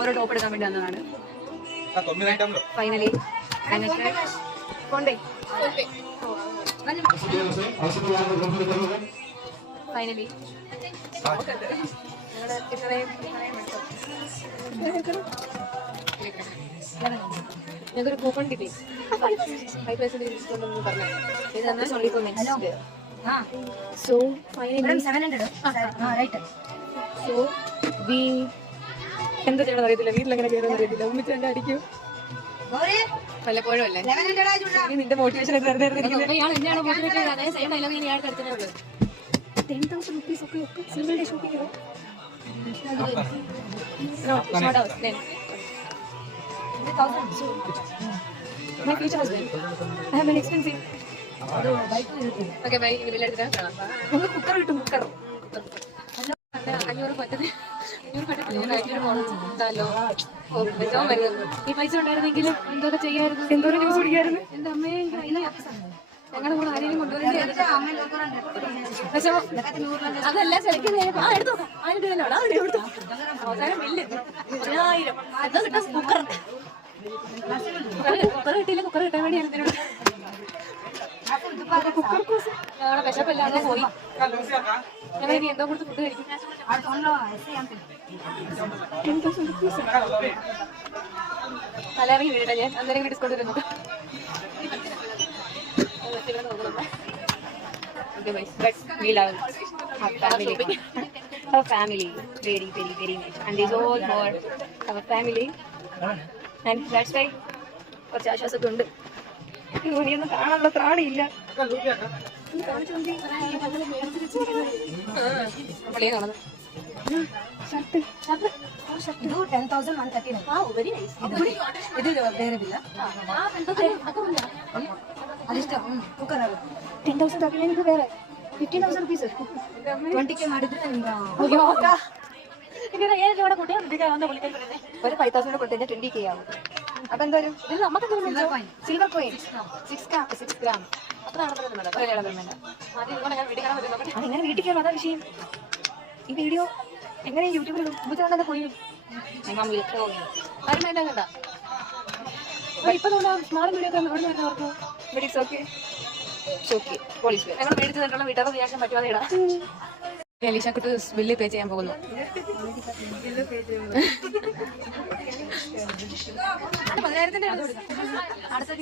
ഓരോ ടോപ്പ് എടുക്കാൻ വേണ്ടി വന്നതാണ്. ഫൈനലി ഫൈനലി ഞങ്ങൾക്കൊരു കൂപ്പൺ കിട്ടി. 5% ഡിസ്കൗണ്ട് എന്ന് പറഞ്ഞു. So finally 700. Right. So we എന്താ ചെയ്യണമെന്ന് അറിയത്തില്ല. വീട്ടിലെങ്ങനെ കയറുമെന്ന് അറിയത്തില്ല. ഒന്നിച്ച് തന്നെ അടിക്കും വല്ലപ്പോഴും അല്ലേ. നിന്റെ മോട്ടിവേഷൻ 10,000 rupees ഒക്കെ സിംഗിൾ ഡേ ഷോപ്പിംഗ് ചെയ്യോ? My future husband. I have an expensive. Okay, bye. ഇനി ബില്ല് എടുത്തിട്ട് കാണാം. നമുക്ക് കുക്കർ കിട്ടും. കുക്കർ 500 പറ്റത്തില്ല. ഈ പൈസ ഉണ്ടായിരുന്നെങ്കിൽ എന്തൊക്കെ ചെയ്യായിരുന്നു, എന്തോരം ജ്യൂസ് കുടിക്കായിരുന്നു. എന്റെ അമ്മയെ ഞങ്ങളുടെ കൂടെ ആരെയും കൊണ്ടുവരേണ്ടി അതല്ല സെലക്ട് എടുത്തു 1000 അവസാനം ബില്ല് 1000. കുക്കർ കിട്ടിയില്ല. കുക്കർ കിട്ടാൻ വേണ്ടി ഞങ്ങളുടെ വിശപ്പെല്ലാം പോയി. ഞങ്ങൾ ഇനി എന്തോ കൊടുത്ത് ഫുഡ് കഴിക്കും. തലയിറങ്ങി വീഴട്ടെ ഞാൻ. അന്നേരം ഡിസ്കൗണ്ട് വരുന്നു. Our family very very very much, and this all for our family, and that's why കുറച്ച് ആശ്വാസമൊക്കെ ഉണ്ട്. ഇനിയൊന്നും കാണാനുള്ള ത്രാണിയില്ല. പള്ളിയെ കാണുന്നു. ಇದು 10,139. Very nice. ಇದು ಬೇರೆ ಬಿಲ್ಲ ಅದೆಷ್ಟು ಕುಕ್ಕರ್ 10,039 ಬೇರೆ 15,000 rupees 20K ಮಾಡಿದ್ರೆ ನಿಮ್ಗೆ ഒരു 5,000 കൊടുത്തതിന് 20K ആവും. അപ്പൊ എന്തായാലും ഇത് നമുക്ക് സിൽവർ കോയിൻ 6 gram അതെങ്ങനെ വീട്ടിൽ കയറും? അതാ വിഷയം. ഈ വീഡിയോ എങ്ങനെ യൂട്യൂബിൽ ഉപയോഗിച്ചാൽ പോയി വരുമാനം കണ്ട ഇപ്പൊ സ്മാർട്ട് വീഡിയോ ഒക്കെ എവിടെ വരുന്നവർക്ക് ഞങ്ങൾ മേടിച്ചു തന്നിട്ടുള്ള വീട്ടുകാരുടെ റിയാക്ഷൻ പറ്റുവാതെ ഇടാം. അലീഷ കുട്ടി ബില്ല് പേ ചെയ്യാൻ പോകുന്നു. അടുത്ത